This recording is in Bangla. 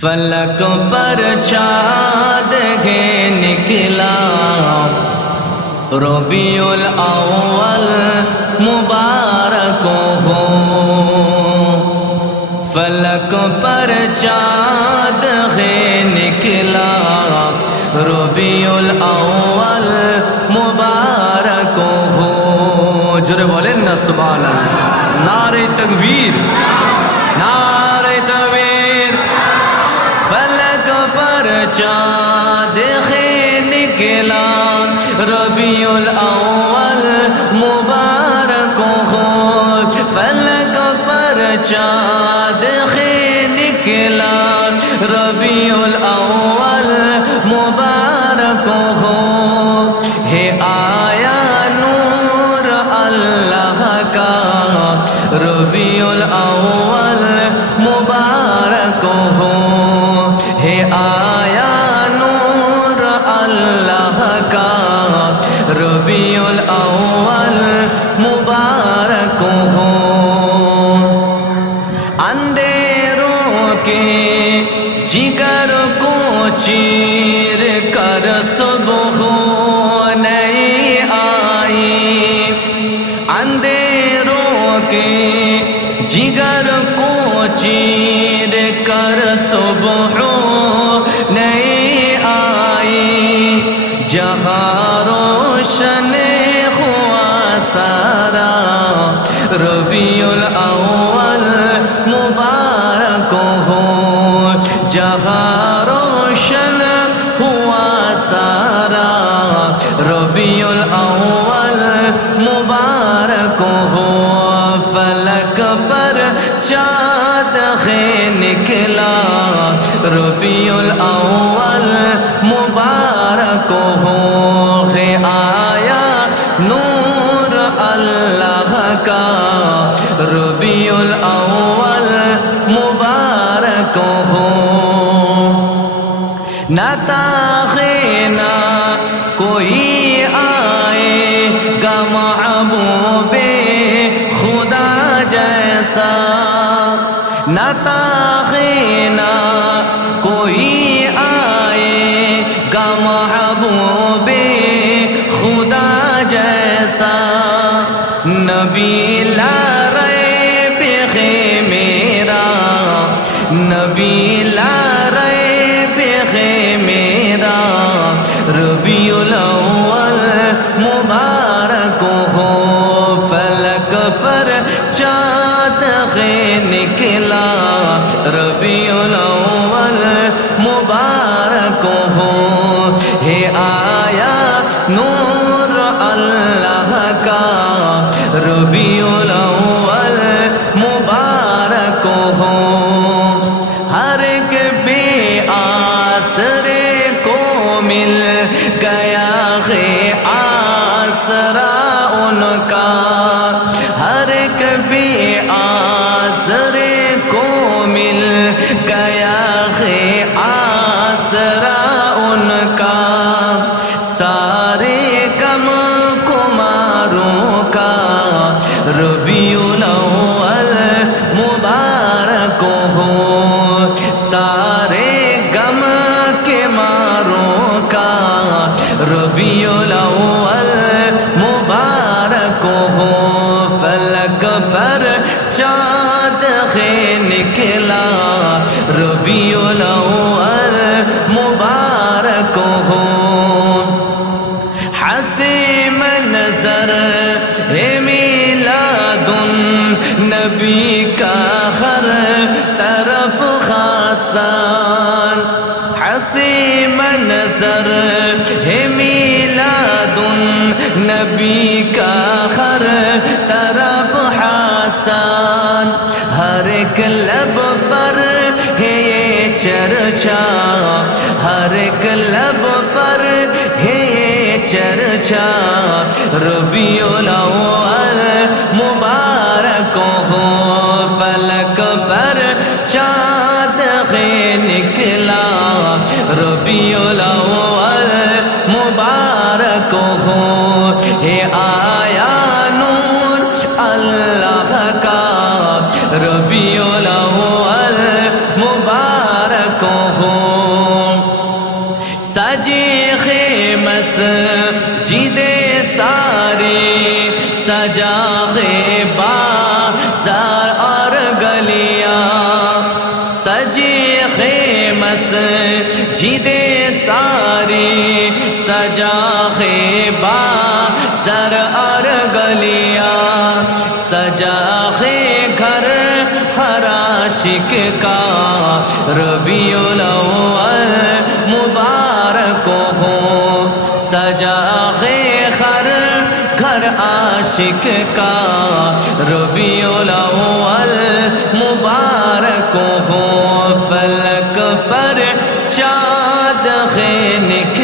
फलक पर चाँद घे निकला रबीउल अव्वल मुबारक हो फलक पर चाँद घे निकला रबीउल अव्वल मुबारक हो जुरे बोले ना सुबह नारे तकबीर চাঁদ নিকলা রবিউল আউ্ল মুবারক হো ফলক পর চাঁদ নিকলা রবিউল আউ্ল মুবারক হো হে আয়া নূর আল্লাহ কা রবিউল আউ্ল মুবারক হো हे आ रबीउल अव्वल मुबारक हो अंधेरों के जिगर को चीर রবিউল আউয়াল মুবারক হো জহা রোশন হুয়া সারা। রবিউল کو ہو نہ تاخے نہ کوئی آئے گا محبوب خدا جیسا نہ تاخے বিলা রে বেহে মেরা রবিউল আউয়াল মুবারক হো ফলক পর চাঁদ হে নিকলা রবিউল আউয়াল মুবারক হো হে আয়া নূর আল্লাহ কা রবিউল آسرا ان کا۔ ہر کبھی آسرے کو مل گیا ہے آسرا ان کا۔ سارے کم کماروں کا۔ ربیع الاول مبارک ہو۔ ربیع الأول مبارک ہو فلک پر چاند خیر نکلا ربیع الأول مبارک ہو حسیم نظر میلاد نبی کا طرف خاصان حسیم نظر نبی کا خر طرف حسان ہر ایک لب پر ہے یہ چرچا ہر ایک لب پر ہے یہ چرچا۔ ربی الأول مبارک ہو فلک پر چاند ہے نکلا۔ ربی الأول مبارک ہو ہے آیا نور اللہ کا ربی الاول مبارک ہو سجے خیمس جیدے ساری سجا خیبا زار اور گلیاں سجے خیمس جیدے ساری سجا خیبا لیا سجا گھر عاشق کا۔ ربی الاول مبارک ہو۔ سجا خر، گھر عاشق کا۔ ربی الاول مبارک ہو۔ فلک پر چاد خے نکل